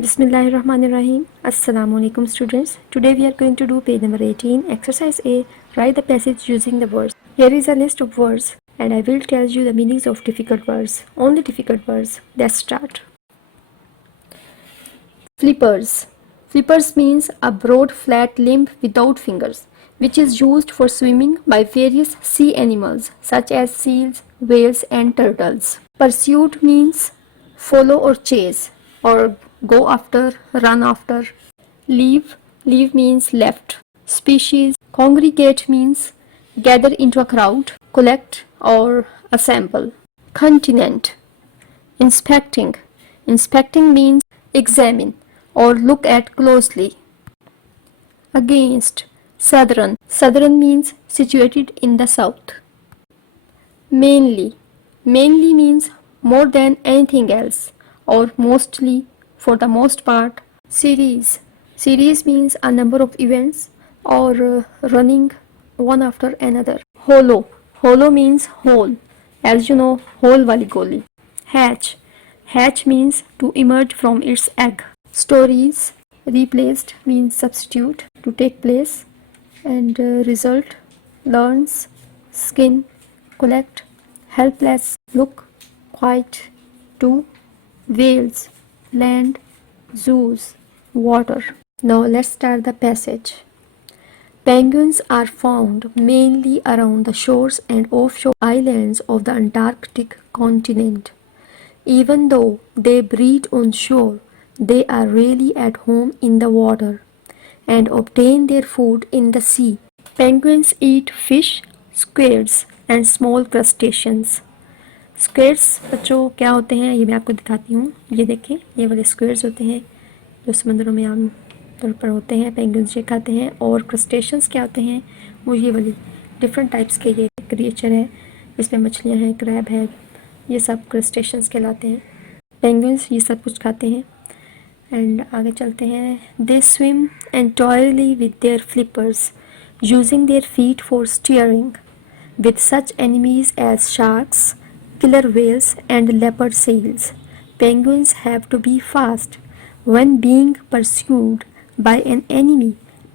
Bismillahirrahmanirrahim. Assalamu alaikum students. Today we are going to do page number 18. Exercise A. Write the passage using the words. Here is a list of words and I will tell you the meanings of difficult words. Only difficult words. Let's start. Flippers. Flippers means a broad flat limb without fingers, which is used for swimming by various sea animals such as seals, whales and turtles. Pursuit means follow or chase or go after, run after. Leave means left. Species. Congregate means gather into a crowd, collect or assemble. Continent. Inspecting means examine or look at closely. Against. Southern means situated in the south. Mainly means more than anything else or mostly, for the most part. Series means a number of events or running one after another. Hollow means hole, as you know, hole wali goli. Hatch means to emerge from its egg. Stories. Replaced means substitute, to take place. And result. Learns. Skin. Collect. Helpless. Look. Quiet. To. Whales. Land. Zoos. Water. Now let's start the passage. Penguins are found mainly around the shores and offshore islands of the Antarctic continent. Even though they breed on shore, they are really at home in the water and obtain their food in the sea. Penguins eat fish, squids and small crustaceans. Squids बच्चों क्या होते हैं ये मैं आपको दिखाती हूँ. ये देखें, ये वाले स्क्विड्स होते हैं जो समुद्रों में आम तौर पर होते हैं. पेंगुइन्स ये खाते हैं. और क्रस्टेशियंस क्या होते हैं, वो ये वाली डिफरेंट टाइप्स के ये क्रिएचर है. इसमें मछलियाँ हैं, क्रैब है, ये सब क्रस्टेशियंस कहलाते हैं. पेंगुइन्स ये सब कुछ खाते हैं. एंड आगे चलते हैं. They swim entirely with their flippers using their feet for steering with such enemies as sharks, killer whales and leopard seals. Penguins have to be fast. When being pursued by an enemy,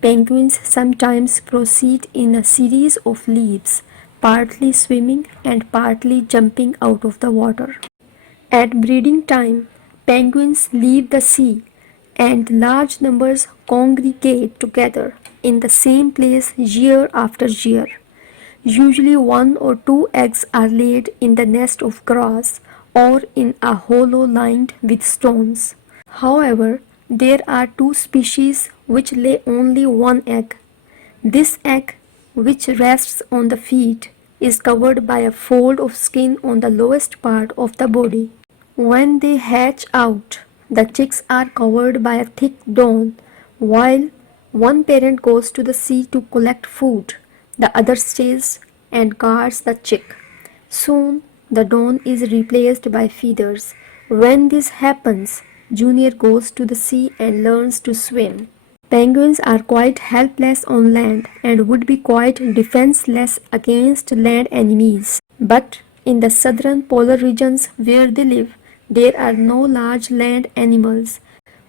penguins sometimes proceed in a series of leaps, partly swimming and partly jumping out of the water. At breeding time, penguins leave the sea and large numbers congregate together in the same place year after year. Usually 1 or 2 eggs are laid in the nest of grass or in a hollow lined with stones. However, there are 2 species which lay only 1 egg. This egg, which rests on the feet, is covered by a fold of skin on the lowest part of the body. When they hatch out, the chicks are covered by a thick down, while one parent goes to the sea to collect food. The other stays and guards the chick. Soon the dawn is replaced by feathers. When this happens, Junior goes to the sea and learns to swim. Penguins are quite helpless on land and would be quite defenseless against land enemies. But in the southern polar regions where they live, there are no large land animals,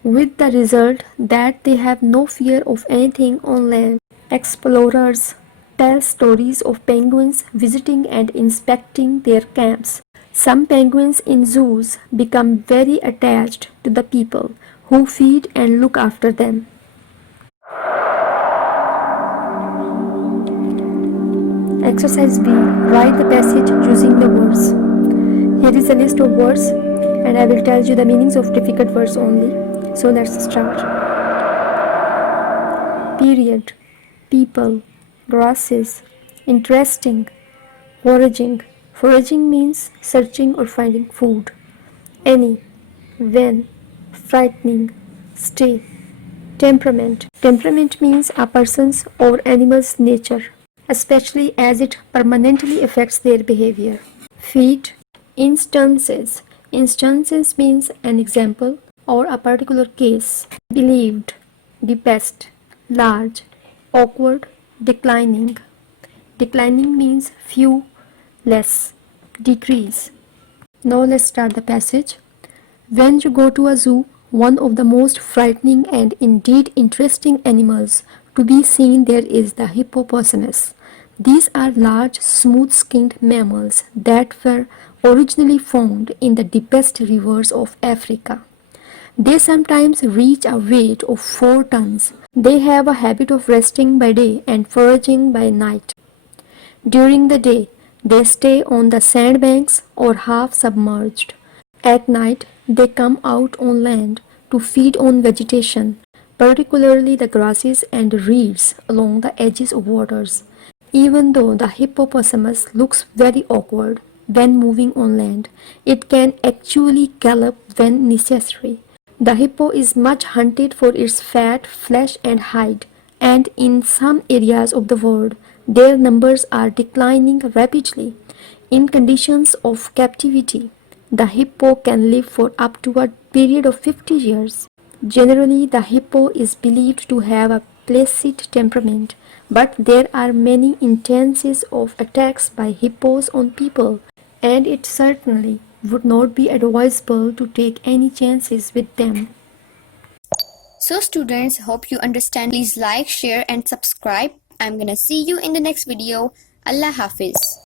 with the result that they have no fear of anything on land. Explorers tell stories of penguins visiting and inspecting their camps. Some penguins in zoos become very attached to the people who feed and look after them. Exercise B. Write the passage using the words. Here is a list of words and I will tell you the meanings of difficult words only. So let's start. Period. People. Grasses. Interesting. Foraging. Foraging means searching or finding food. Any. When. Frightening. Stay. Temperament. Temperament means a person's or animal's nature, especially as it permanently affects their behavior. Feed. Instances. Instances means an example or a particular case. Believed. Depressed. Large. Awkward. Declining. Declining means few, less. Decrease. Now let's start the passage. When you go to a zoo, One of the most frightening and indeed interesting animals to be seen there is the hippopotamus. These are large, smooth-skinned mammals that were originally found in the deepest rivers of Africa. They sometimes reach a weight of 4 tons. They have a habit of resting by day and foraging by night. During the day, they stay on the sandbanks or half submerged. At night, they come out on land to feed on vegetation, particularly the grasses and reeds along the edges of waters. Even though the hippopotamus looks very awkward when moving on land, it can actually gallop when necessary. The hippo is much hunted for its fat, flesh, and hide, and in some areas of the world, their numbers are declining rapidly. In conditions of captivity, the hippo can live for up to a period of 50 years. Generally, the hippo is believed to have a placid temperament, but there are many instances of attacks by hippos on people, and it certainly would not be advisable to take any chances with them. So students, hope you understand. Please like, share and subscribe. I'm gonna see you in the next video. Allah Hafiz.